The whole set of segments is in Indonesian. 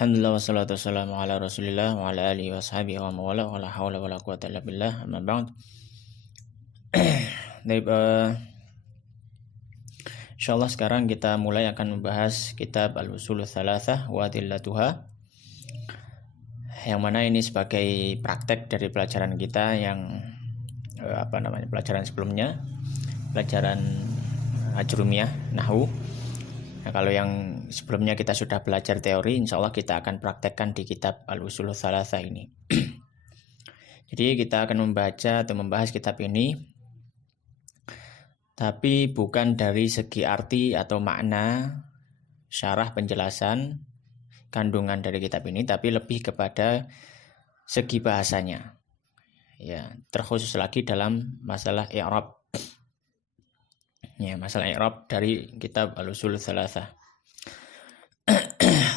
Alhamdulillah wassalatu wassalamu ala Rasulillah wa ala alihi washabihi wa mawala wa la haula wa la quwata illa billah amma ba'd. Baik, insyaallah sekarang kita mulai akan membahas kitab Al-Ushul Tsalatsah wa Adillatuha, yang mana ini sebagai praktek dari pelajaran kita yang pelajaran sebelumnya, pelajaran Ajrumiyah Nahwu. Nah, kalau yang sebelumnya kita sudah belajar teori, insya Allah kita akan praktekkan di kitab Al-Ushul Tsalatsah ini. Jadi kita akan membaca atau membahas kitab ini, tapi bukan dari segi arti atau makna, syarah, penjelasan, kandungan dari kitab ini, tapi lebih kepada segi bahasanya. Ya, terkhusus lagi dalam masalah i'rab. Ya, masalah i'rab dari kitab Al-Ushul Tsalatsah.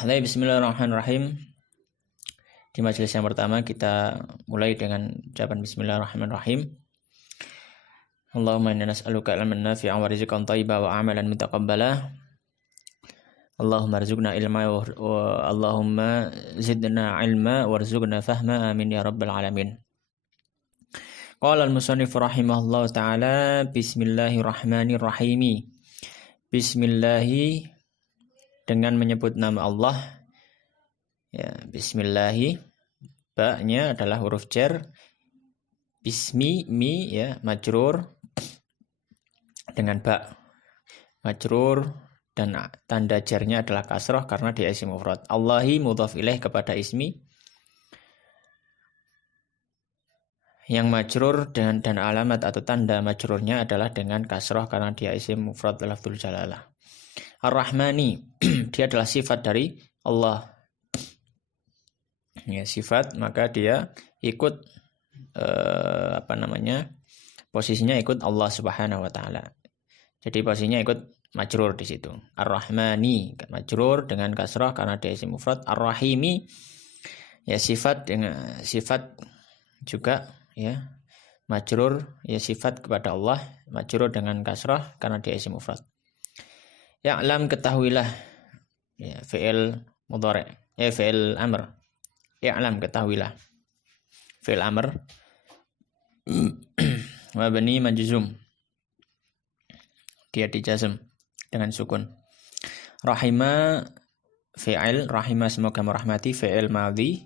Bismillahirrahmanirrahim. Di majelis yang pertama kita mulai dengan ucapan Bismillahirrahmanirrahim. Allahumma inna nas'aluka ilman nafi'an wa rizqan thayyiban wa amalan mutaqabbala. Allahumma arzuqna ilma wa Allahumma zidna ilma warzuqna fahma, amin ya rabbal alamin. Qala al-musannif rahimahullah ta'ala, bismillahirrahmanirrahim. Bismillahi, dengan menyebut nama Allah. Ya, bismillahi, ba-nya adalah huruf jar. Bismi, mi, ya, majrur dengan ba. Majrur dan tanda jarnya adalah kasrah karena dia isim mufrad. Allahi mudhaf ilaih kepada ismi, yang majrur dengan dan alamat atau tanda majrurnya adalah dengan kasrah karena dia isim mufrad lafdzul jalalah. Ar-Rahmani, dia adalah sifat dari Allah. Ya, sifat, maka dia ikut posisinya ikut Allah Subhanahu wa taala. Jadi posisinya ikut majrur di situ. Ar-Rahmani majrur dengan kasrah karena dia isim mufrad. Ar-Rahimi, ya, sifat dengan sifat juga, ya, majrur, ya, sifat kepada Allah, majrur dengan kasrah karena dia isim mufrad. Ya'lam, ketahuilah, ya, fi'il mudhari', ya, fi'il amr. Ya'lam, ketahuilah, fi'il amr. Mabni majzum, dia dijazm dengan sukun. Rahima, fi'il, rahima semoga merahmati, fi'il madhi.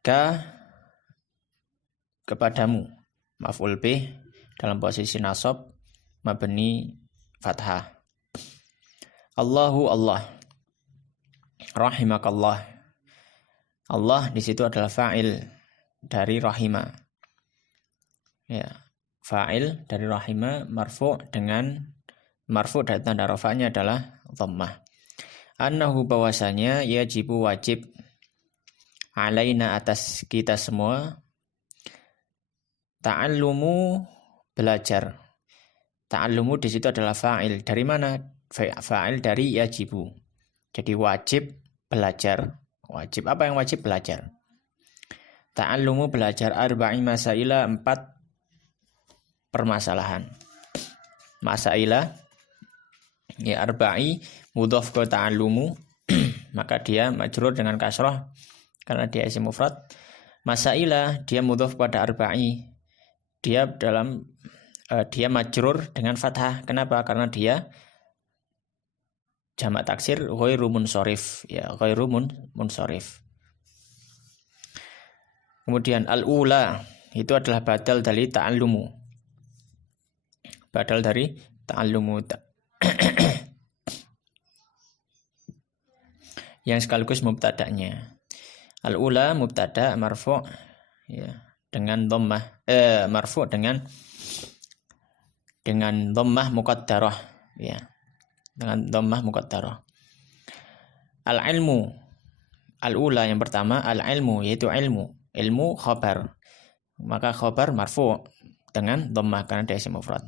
Ka, kepadamu, maf'ul bih dalam posisi nasab, mabni fathah. Allahu, Allah. Rahimakallah, Allah di situ adalah fa'il dari rahima. Ya, fa'il dari rahima, marfu' dari tanda rafa'nya adalah dhammah. Annahu, bahwasanya, yajibu, wajib, alaina, atas kita semua, ta'allumu, belajar. Ta'allumu di situ adalah fa'il. Dari mana? Fa'il dari yajibu. Jadi wajib belajar. Wajib, apa yang wajib? Belajar. Ta'allumu, belajar, arba'i masaila, 4 permasalahan. Masaila, ya, arba'i mudhaf ke ta'allumu, maka dia majrur dengan kasrah karena dia isim mufrad. Masaila, dia mudhaf pada arba'i, dia majrur dengan fathah. Kenapa? Karena dia jamak taksir ghairu munsharif, ya, ghairu munsharif. Kemudian al-ula, itu adalah badal dari ta'allumu. Badal dari ta'allumu. Yang sekaligus mubtada'nya. Al-ula mubtada' marfu', ya, dengan dhammah, marfu' dengan dhammah muqaddarah, ya, dengan dhammah muqaddarah. Al-ilmu, al-ula yang pertama, al-ilmu yaitu ilmu, ilmu khabar, maka khabar marfu' dengan dhammah karena dia isim mufrad.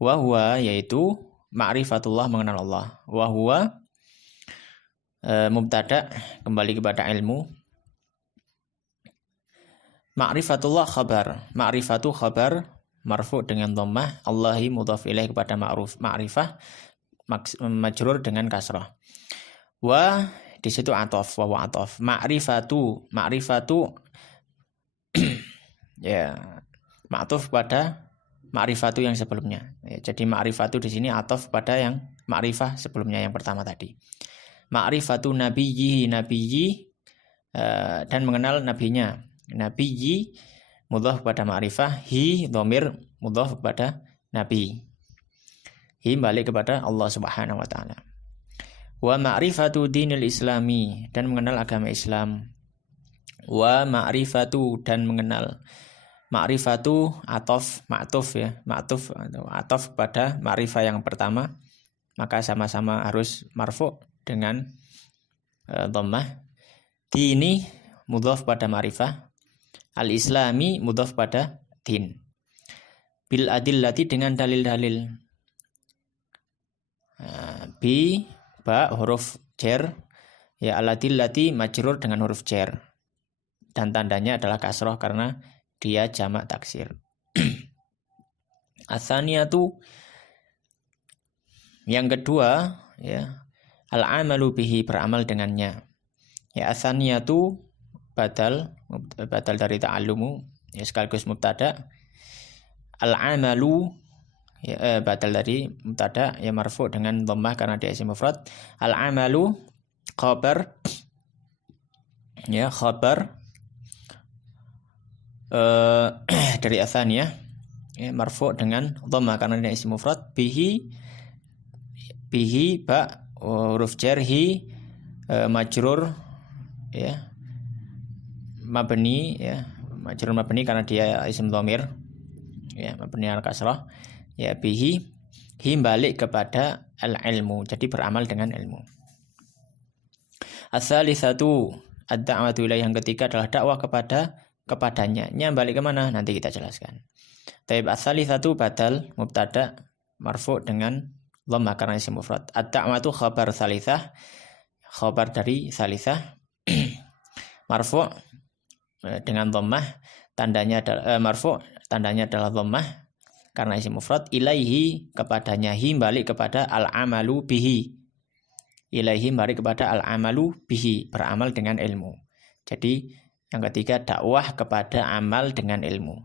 Wa huwa, yaitu ma'rifatullah, mengenal Allah. Wa huwa mubtada' kembali kepada ilmu. Ma'rifatullah khabar, ma'rifatu khabar marfu' dengan dhammah, Allahi mudhaf ilaih kepada ma'rifah, majrur dengan kasrah. Wa, di situ atof, wawu atof. Ma'rifatu ya ma'tuf pada ma'rifatu yang sebelumnya. Ya, jadi ma'rifatu di sini atof pada yang ma'rifah sebelumnya yang pertama tadi. Ma'rifatu nabiyyi dan mengenal nabinya. Nabiyyi mudhaf pada ma'rifah, hi dhamir mudhaf kepada nabi. Hi balik kepada Allah Subhanahu wa taala. Wa ma'rifatu dinil islami dan mengenal agama Islam. Wa ma'rifatu dan mengenal. Ma'rifatu atof, ma'tuf ya, ma'tuf atau atof pada ma'rifah yang pertama, maka sama-sama harus marfu dengan dhammah. Dini mudhaf pada ma'rifah, al-islami mudhaf pada din. Bil adillati dengan dalil-dalil. Bi ba huruf jar ya, al-adillati majrur dengan huruf jar dan tandanya adalah kasroh karena dia jamak taksir. Atsaniyatu yang kedua ya, al-amalu bihi beramal dengannya. Ya, atsaniyatu badal dari ta'allumu ya, sekaligus mubtada. Al-amalu ya, badal dari mubtada ya, marfu dengan dhammah karena dia isim mufrad. Al-amalu khabar ya, khabar dari atsaniyah ya, marfu dengan dhammah karena dia isim mufrad. Bihi ba huruf jar, hi majrur ya, mabni ya, majrur mabni karena dia isim dhamir ya, mabni al kasrah ya. Bihi hi balik kepada al-ilmu, jadi beramal dengan ilmu. Ats-tsalitsatu ad-da'watu ilaihi, yang ketiga adalah dakwah kepadanya. Nya balik ke mana? Nanti kita jelaskan. Taib ats-tsalitsatu badal mubtada marfu dengan dhammah karena isim mufrad. Ad-da'watu khabar tsalitsah, khabar dari tsalitsah marfu dengan dhammah, tandanya adalah marfu, tandanya adalah dhammah karena isim mufrad. Ilaihi kepadanya, hi balik kepada al-amalu bihi. Ilaihi balik kepada al-amalu bihi, beramal dengan ilmu. Jadi yang ketiga dakwah kepada amal dengan ilmu.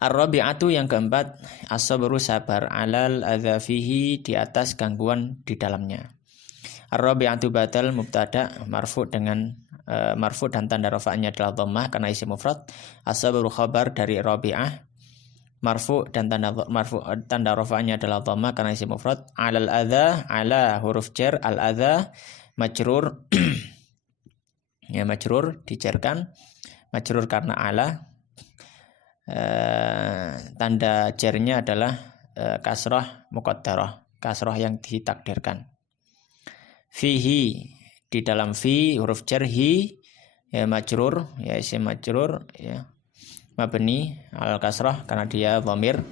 Ar-rabi'atu yang keempat, as-sabru sabar, alal adza fihi di atas gangguan di dalamnya. Ar-rabi'atu badal mubtada marfu dengan marfu dan tanda rafa'nya adalah dhammah karena isim mufrad. As-sabru khabar dari rabi'ah marfu dan tanda rafa'nya adalah dhammah karena isim mufrad. Alal adza, ala huruf jar, al adza majrur ya, majrur dijarkan, majrur karena ala. Tanda jarnya adalah kasrah muqaddarah, kasrah yang ditakdirkan. Fihi di dalam fi huruf jar, hi ya majrur ya, isim majrur ya, mabni al kasrah karena dia dhamir.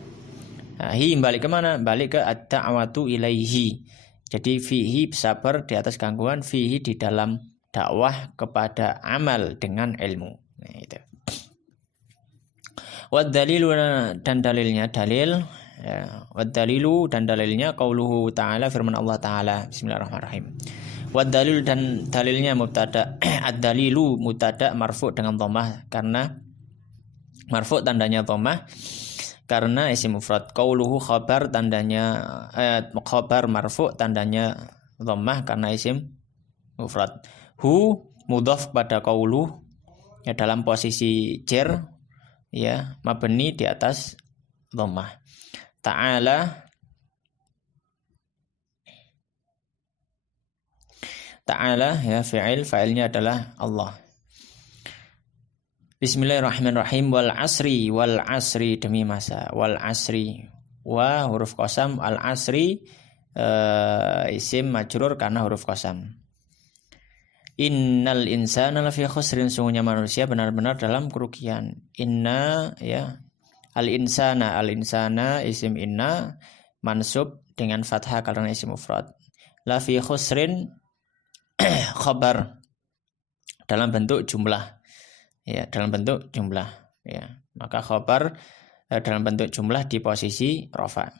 Hi balik ke mana? Balik ke ad-da'watu ilaihi. Jadi fihi sabar di atas gangguan, fihi di dalam dakwah kepada amal dengan ilmu. Nah, itu. Wad dalilu dan dalilnya, dalil ya, wad dalilu dan dalilnya qauluhu ta'ala, firman Allah Ta'ala. Bismillahirrahmanirrahim. Wad dalil dan dalilnya mubtada, ad-dalilu mubtada marfu dengan dhammah karena marfu tandanya dhammah karena isim mufrad. Qauluhu khabar tandanya khabar marfu tandanya dhammah karena isim mufrad. Hu mudhaf pada qauluh ya, dalam posisi jar ya, mabni di atas dhammah. Ta'ala ya, fa'ilnya adalah Allah. Bismillahirrahmanirrahim. Wal asri demi masa. Wal asri wa huruf qasam, al asri isim majrur karena huruf qasam. Innal insana lafi khusrin, sungguhnya manusia benar-benar dalam kerugian. Inna ya, al insana isim inna mansub dengan fathah karena isim mufrad. Lafi khusrin khabar dalam bentuk jumlah ya, dalam bentuk jumlah ya, maka khabar dalam bentuk jumlah di posisi rafa.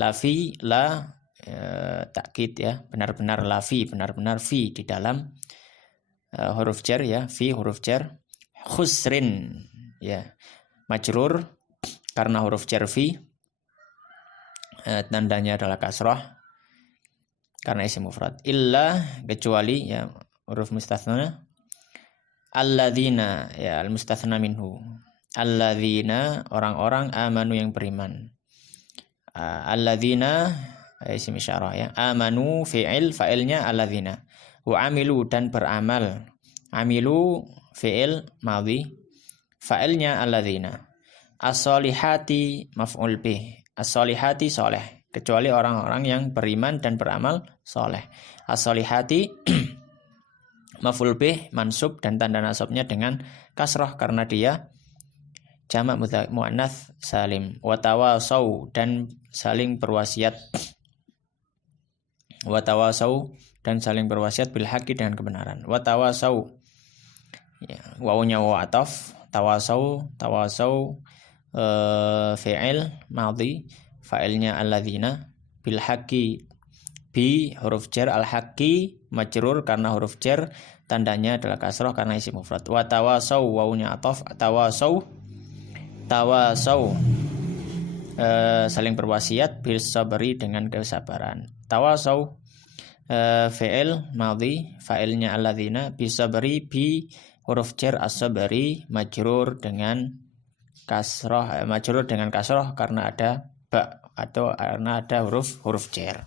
Lafi la takkid ya, benar-benar la fi, benar-benar fi di dalam huruf jar ya, fi huruf jar, khusrin ya, majrur karena huruf jar fi, tandanya adalah kasrah karena isim mufrad. Illa kecuali ya huruf mustatsna, alladzina ya al mustatsna minhu, alladzina orang-orang amanu yang beriman. Alladzina isim isyarah ya, amanu fi'il, fa'ilnya alladzina, wa amilu dan beramal, amilu fi'il madhi, fa'ilnya alladzina, as-solihati maf'ul bih, as-solihati soleh, kecuali orang-orang yang beriman dan beramal soleh. As-solihati maf'ul bih mansub dan tanda nasabnya dengan kasrah karena dia jamak muannats salim. Watawasau dan saling berwasiat, watawasau dan saling berwasiat bil haqqi dengan kebenaran. Watawasau ya, wawunya wa ataf, tawasau fi'il madhi, fa'ilnya alladzina, bil haqqi bi huruf jar, al haqqi majrur karena huruf jar, tandanya adalah kasrah karena isim mufrad. Watawasau wawunya ataf, tawasau saling berwasiat bil sabri dengan kesabaran. Tawasau fi'il madhi, fa'ilnya alladzina, bi sabri bi huruf jar as-sabri majrur dengan kasrah, karena ada ba atau karena ada huruf jar.